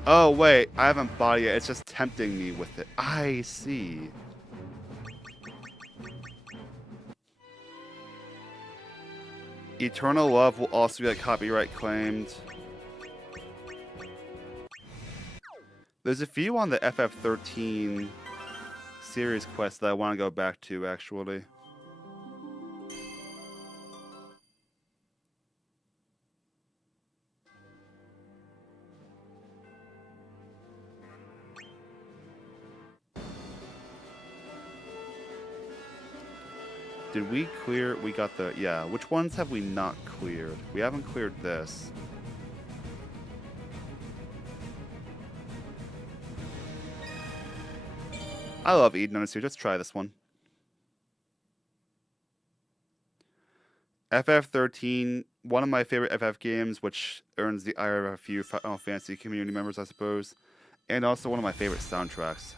Oh wait, I haven't bought it yet. It's just tempting me with it. I see. Eternal Love will also get copyright claimed. There's a few on the FF13 series quest that I want to go back to, actually. Did we clear? We got the... Yeah, which ones have we not cleared? We haven't cleared this. I love Eden on a series. Let's try this one. FF13, one of my favorite FF games, which earns the ire of a few Final Fantasy community members, I suppose, and also one of my favorite soundtracks.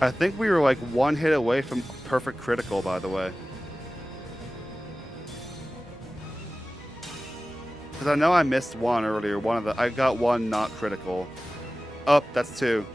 I think we were like one hit away from perfect critical, by the way. Because I know I missed one earlier. I got one not critical. Oh, that's two.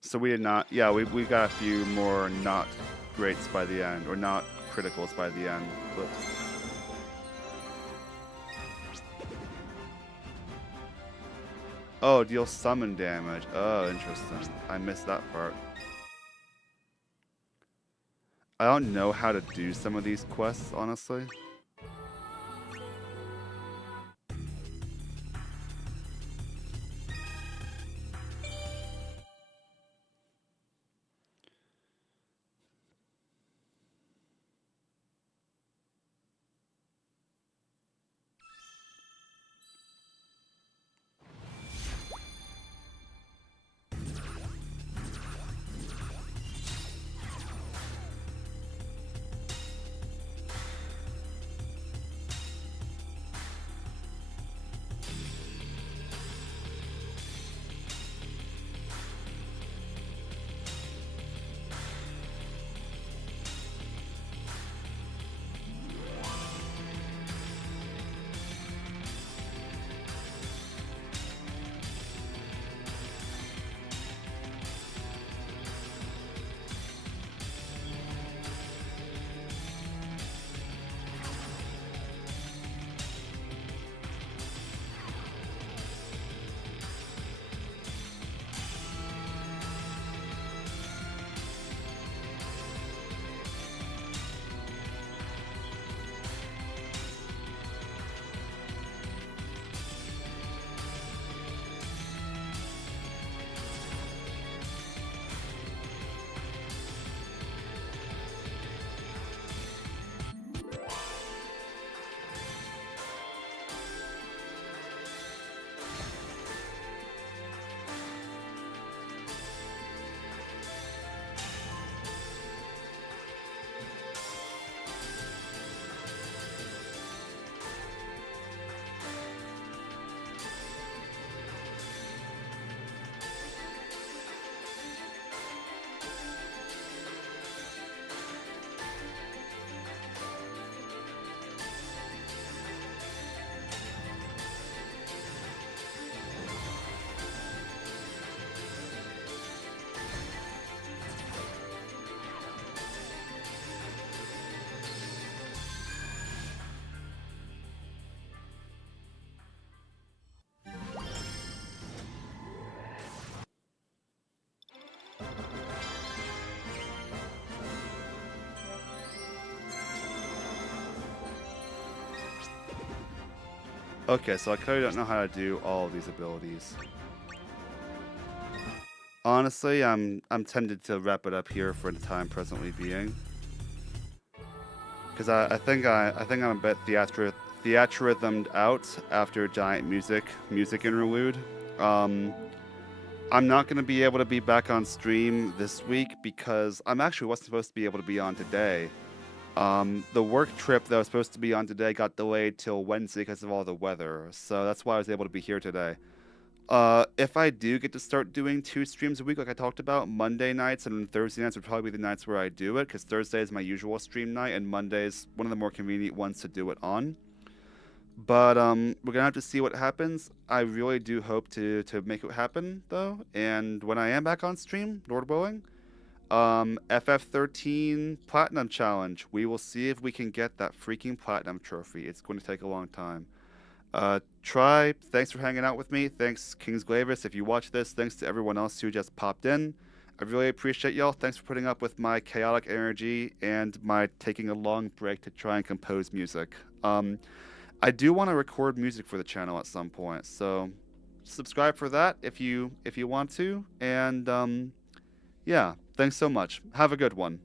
So we did not, yeah, we got a few more not greats by the end, or not criticals by the end. But Oh, deal summon damage. Oh, interesting. I missed that part. I don't know how to do some of these quests, honestly. Okay, so I clearly don't know how to do all of these abilities. Honestly, I'm tempted to wrap it up here for the time presently being, because I think I'm a bit theatrhythmed out after giant music interlude. Um, I'm not going to be able to be back on stream this week because I'm actually wasn't supposed to be able to be on today. The work trip that I was supposed to be on today got delayed till Wednesday because of all the weather, so that's why I was able to be here today. If I do get to start doing 2 streams a week, like I talked about, Monday nights and Thursday nights would probably be the nights where I do it, because Thursday is my usual stream night, and Monday is one of the more convenient ones to do it on. But we're gonna have to see what happens. I really do hope to make it happen though, and when I am back on stream, Lord willing, FF13 Platinum Challenge. We will see if we can get that freaking Platinum trophy. It's going to take a long time. Try, thanks for hanging out with me. Thanks, Kings Glavis, if you watch this. Thanks to everyone else who just popped in. I really appreciate y'all. Thanks for putting up with my chaotic energy and my taking a long break to try and compose music. I do want to record music for the channel at some point, so subscribe for that if you want to. And yeah, thanks so much. Have a good one.